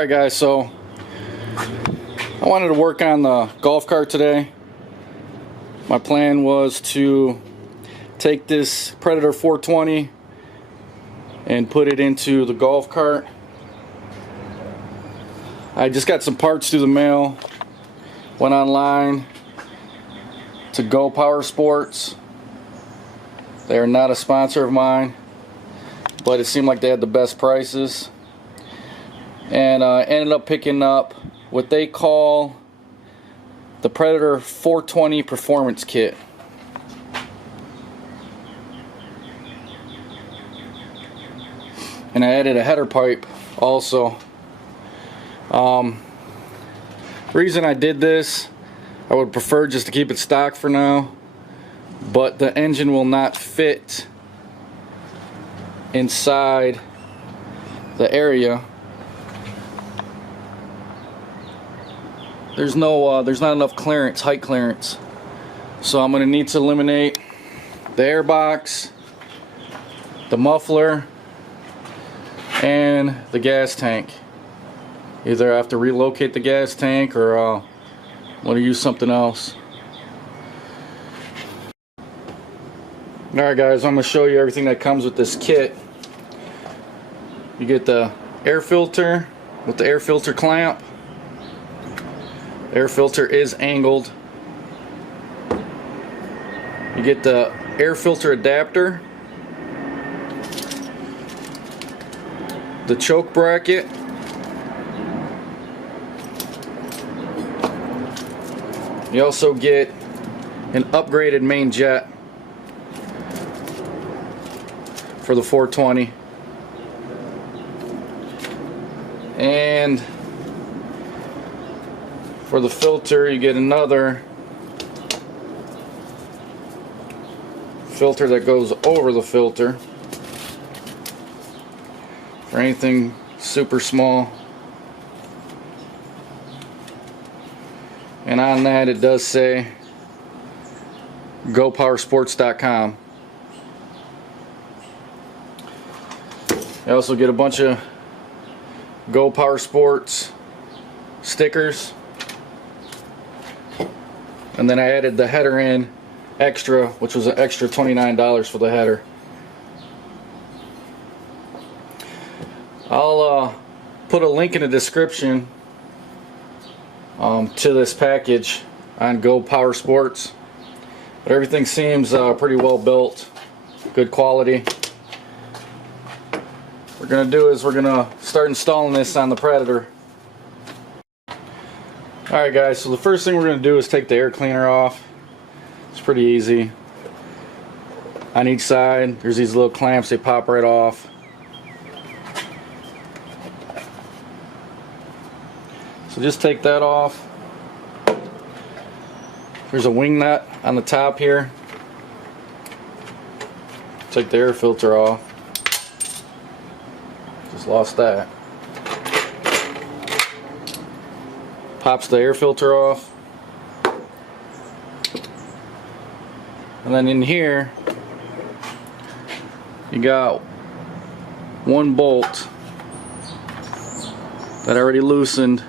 Alright guys, so I wanted to work on the golf cart today. My plan was to take this Predator 420 and put it into the golf cart. I just got some parts through the mail, went online to Go Power Sports. They are not a sponsor of mine, but it seemed like they had the best prices. And I ended up picking up what they call the Predator 420 Performance Kit. And I added a header pipe also. Reason I did this, I would prefer just to keep it stock for now, but the engine will not fit inside the area. There's not enough clearance, height clearance. So I'm going to need to eliminate the air box, the muffler, and the gas tank. Either I have to relocate the gas tank or I'm going to use something else. Alright guys, I'm going to show you everything that comes with this kit. You get the air filter with the air filter clamp. Air filter is angled. You get the air filter adapter, the choke bracket, you also get an upgraded main jet for the 420, and for the filter you get another filter that goes over the filter for anything super small. And on that it does say gopowersports.com. You also get a bunch of Go Power Sports stickers. And then I added the header in extra, which was an extra $29 for the header. I'll put a link in the description to this package on Go Power Sports. But everything seems pretty well built, good quality. What we're going to do is we're going to start installing this on the Predator. Alright guys, so the first thing we're going to do is take the air cleaner off. It's pretty easy. On each side there's these little clamps, they pop right off. So just take that off. There's a wing nut on the top here. Take the air filter off. Just lost that. Pops the air filter off. And then in here you got one bolt that I already loosened.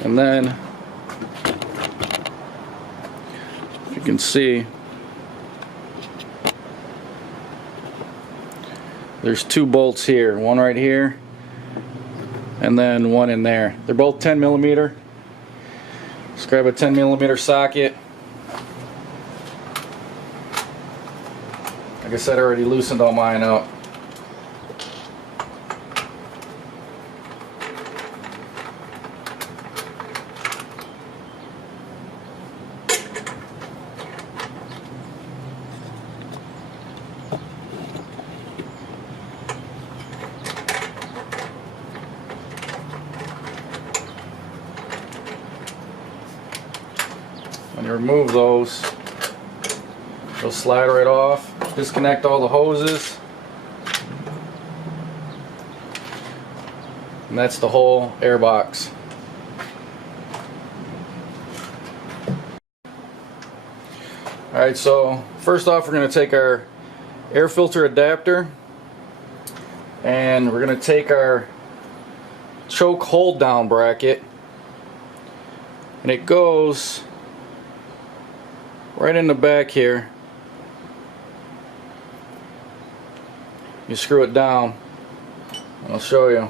And then if you can see, there's two bolts here, one right here and then one in there. They're both 10mm. Just grab a 10mm socket. Like I said, I already loosened all mine up. When you remove those, they'll slide right off. Disconnect all the hoses. And that's the whole air box. Alright, so first off we're going to take our air filter adapter and we're going to take our choke hold down bracket, and it goes right in the back here. You screw it down, and I'll show you.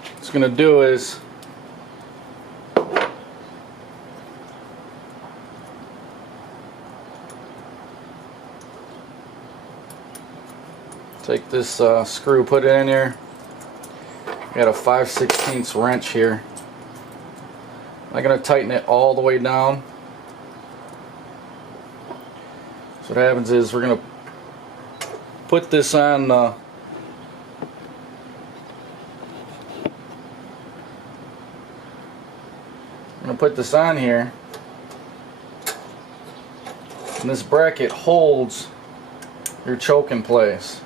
What it's going to do is take this screw, put it in here. Got a 5/16 wrench here. I'm going to tighten it all the way down. So what happens is we're going to put this on I'm going to put this on here, and this bracket holds your choke in place.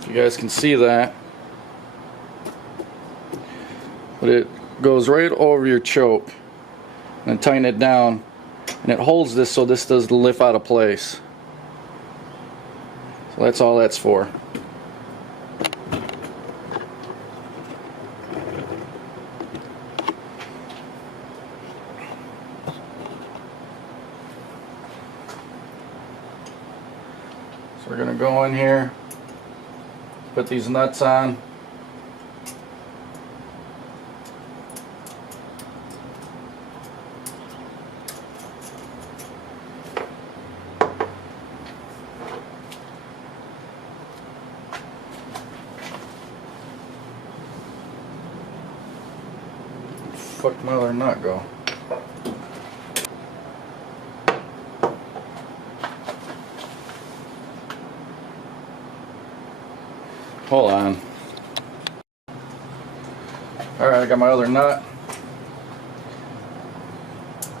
If you guys can see that, but it goes right over your choke, and then tighten it down, and it holds this so this doesn't lift out of place. So that's all that's for. So we're going to go in here, put these nuts on. Fuck my other nut go? Hold on. Alright, I got my other nut.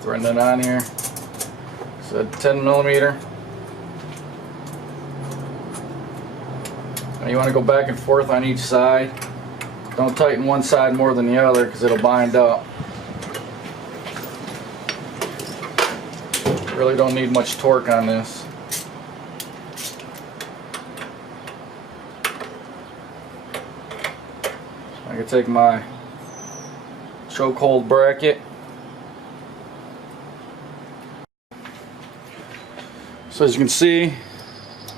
Throwing it on here. It's a 10mm. Now you want to go back and forth on each side. Don't tighten one side more than the other because it'll bind up. Really don't need much torque on this. I can take my choke hold bracket. So as you can see,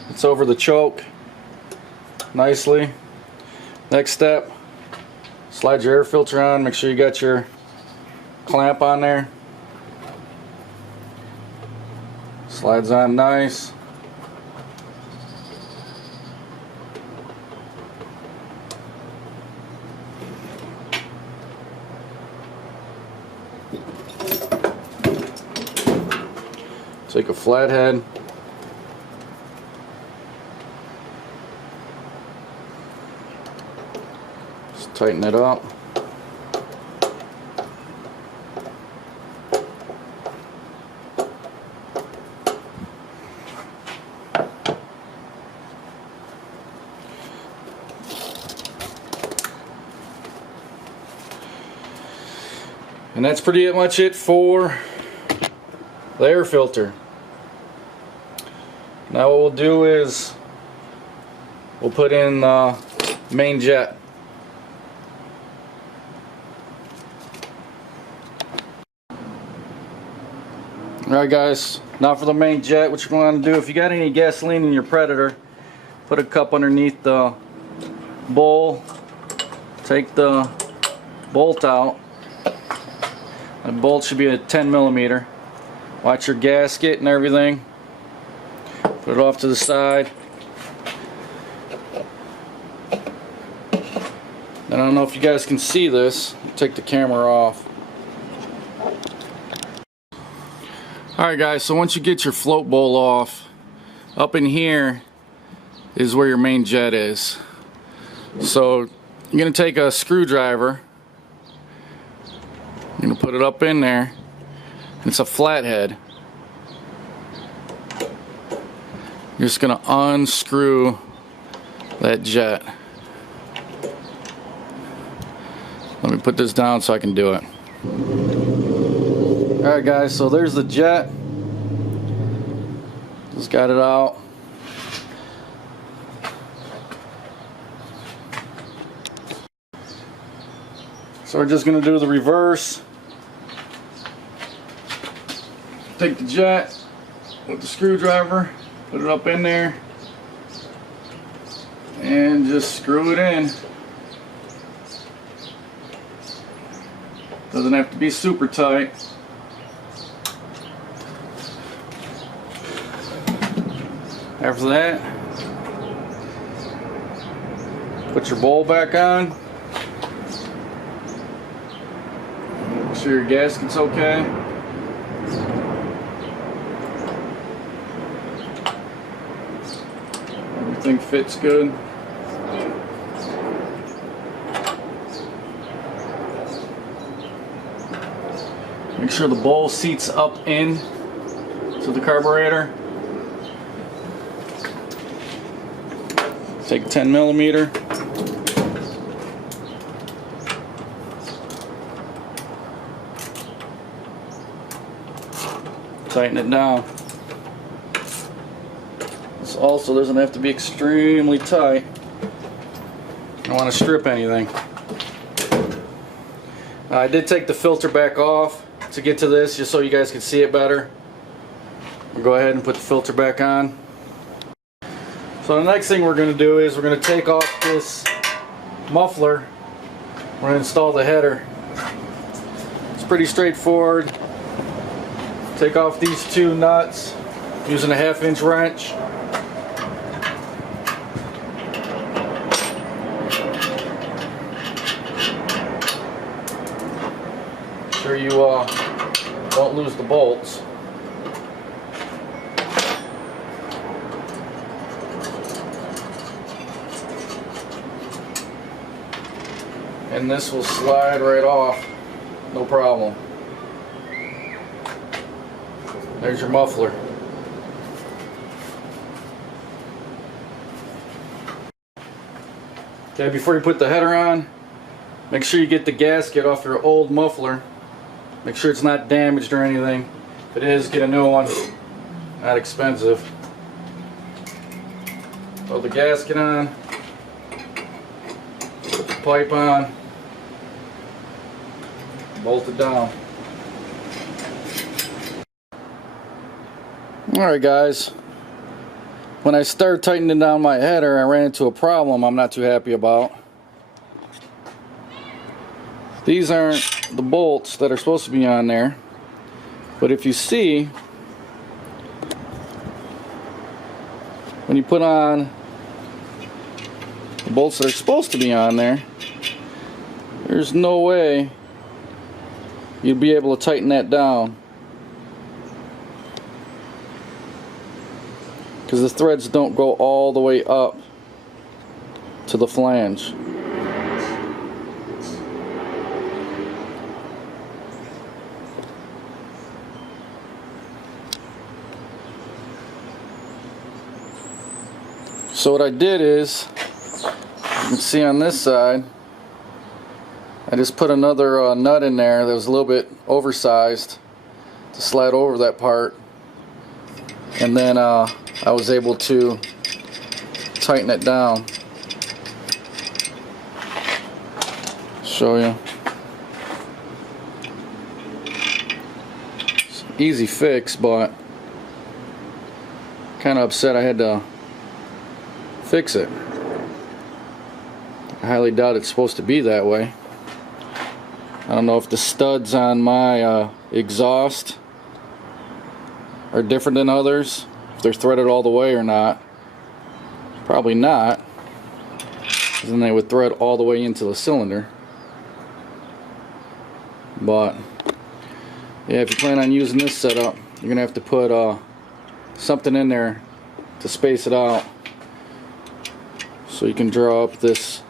it's over the choke nicely. Next step, slide your air filter on. Make sure you got your clamp on there. Slides on nice. Take a flathead. Just tighten it up. And that's pretty much it for the air filter. Now what we'll do is we'll put in the main jet. Alright guys, now for the main jet, what you're going to do, if you got any gasoline in your Predator, put a cup underneath the bowl, take the bolt out. The bolt should be a 10mm. Watch your gasket and everything. Put it off to the side. And I don't know if you guys can see this. Take the camera off. Alright guys, so once you get your float bowl off, up in here is where your main jet is. So you're going to take a screwdriver. You're going to put it up in there. It's a flathead. You're just going to unscrew that jet. Let me put this down so I can do it. Alright guys, so there's the jet. Just got it out. So we're just going to do the reverse. Take the jet with the screwdriver, put it up in there, and just screw it in. Doesn't have to be super tight. After that, put your bowl back on. Make sure your gasket's okay. Everything fits good. Make sure the bowl seats up in to the carburetor. Take 10mm. Tighten it down. This also doesn't have to be extremely tight. I don't want to strip anything. I did take the filter back off to get to this, just so you guys can see it better. We'll go ahead and put the filter back on. So the next thing we're going to do is we're going to take off this muffler. We're going to install the header. It's pretty straightforward. Take off these two nuts using a 1/2-inch wrench. Make sure you don't lose the bolts. And this will slide right off, no problem. There's your muffler. Okay, before you put the header on, make sure you get the gasket off your old muffler. Make sure it's not damaged or anything. If it is, get a new one. Not expensive. Throw the gasket on. Put the pipe on. Bolt it down. Alright guys, when I started tightening down my header, I ran into a problem I'm not too happy about. These aren't the bolts that are supposed to be on there, but if you see, when you put on the bolts that are supposed to be on there, there's no way you'd be able to tighten that down, because the threads don't go all the way up to the flange. So what I did is, you can see on this side, I just put another nut in there that was a little bit oversized to slide over that part, and then I was able to tighten it down. Show you. It's an easy fix, but kind of upset I had to fix it. I highly doubt it's supposed to be that way. I don't know if the studs on my exhaust are different than others, if they're threaded all the way or not. Probably not, because then they would thread all the way into the cylinder. But yeah, if you plan on using this setup, you're gonna have to put something in there to space it out, so you can draw up this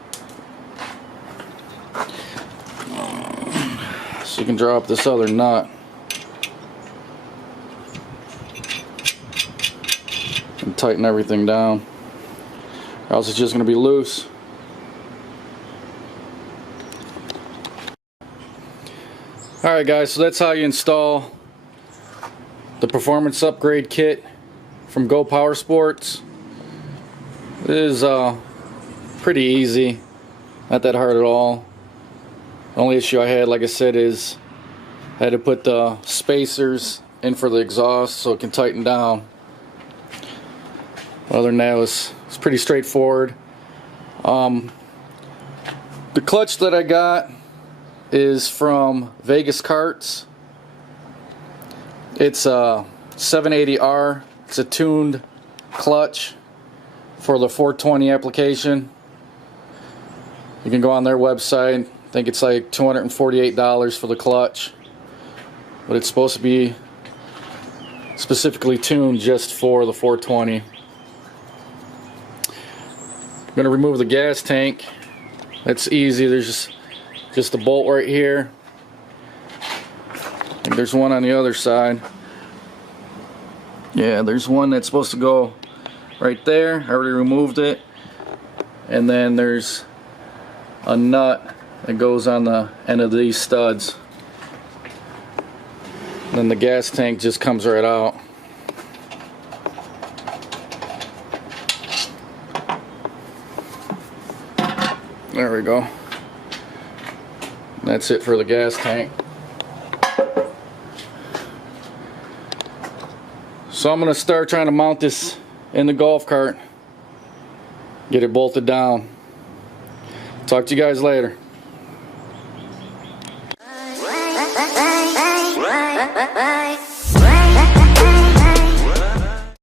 other nut and tighten everything down, or else it's just going to be loose. Alright guys, so that's how you install the performance upgrade kit from Go Power Sports. It is pretty easy, not that hard at all. The only issue I had, like I said, is I had to put the spacers in for the exhaust so it can tighten down. Other than that, it's pretty straightforward. The clutch that I got is from Vegas Karts. It's a 780R. It's a tuned clutch for the 420 application. You can go on their website. I think it's like $248 for the clutch, but it's supposed to be specifically tuned just for the 420. I'm going to remove the gas tank. That's easy. There's just a bolt right here. I think there's one on the other side. Yeah, there's one that's supposed to go right there. I already removed it. And then there's a nut that goes on the end of these studs. And then the gas tank just comes right out. There we go. That's it for the gas tank. So I'm going to start trying to mount this in the golf cart. Get it bolted down. Talk to you guys later. Bye.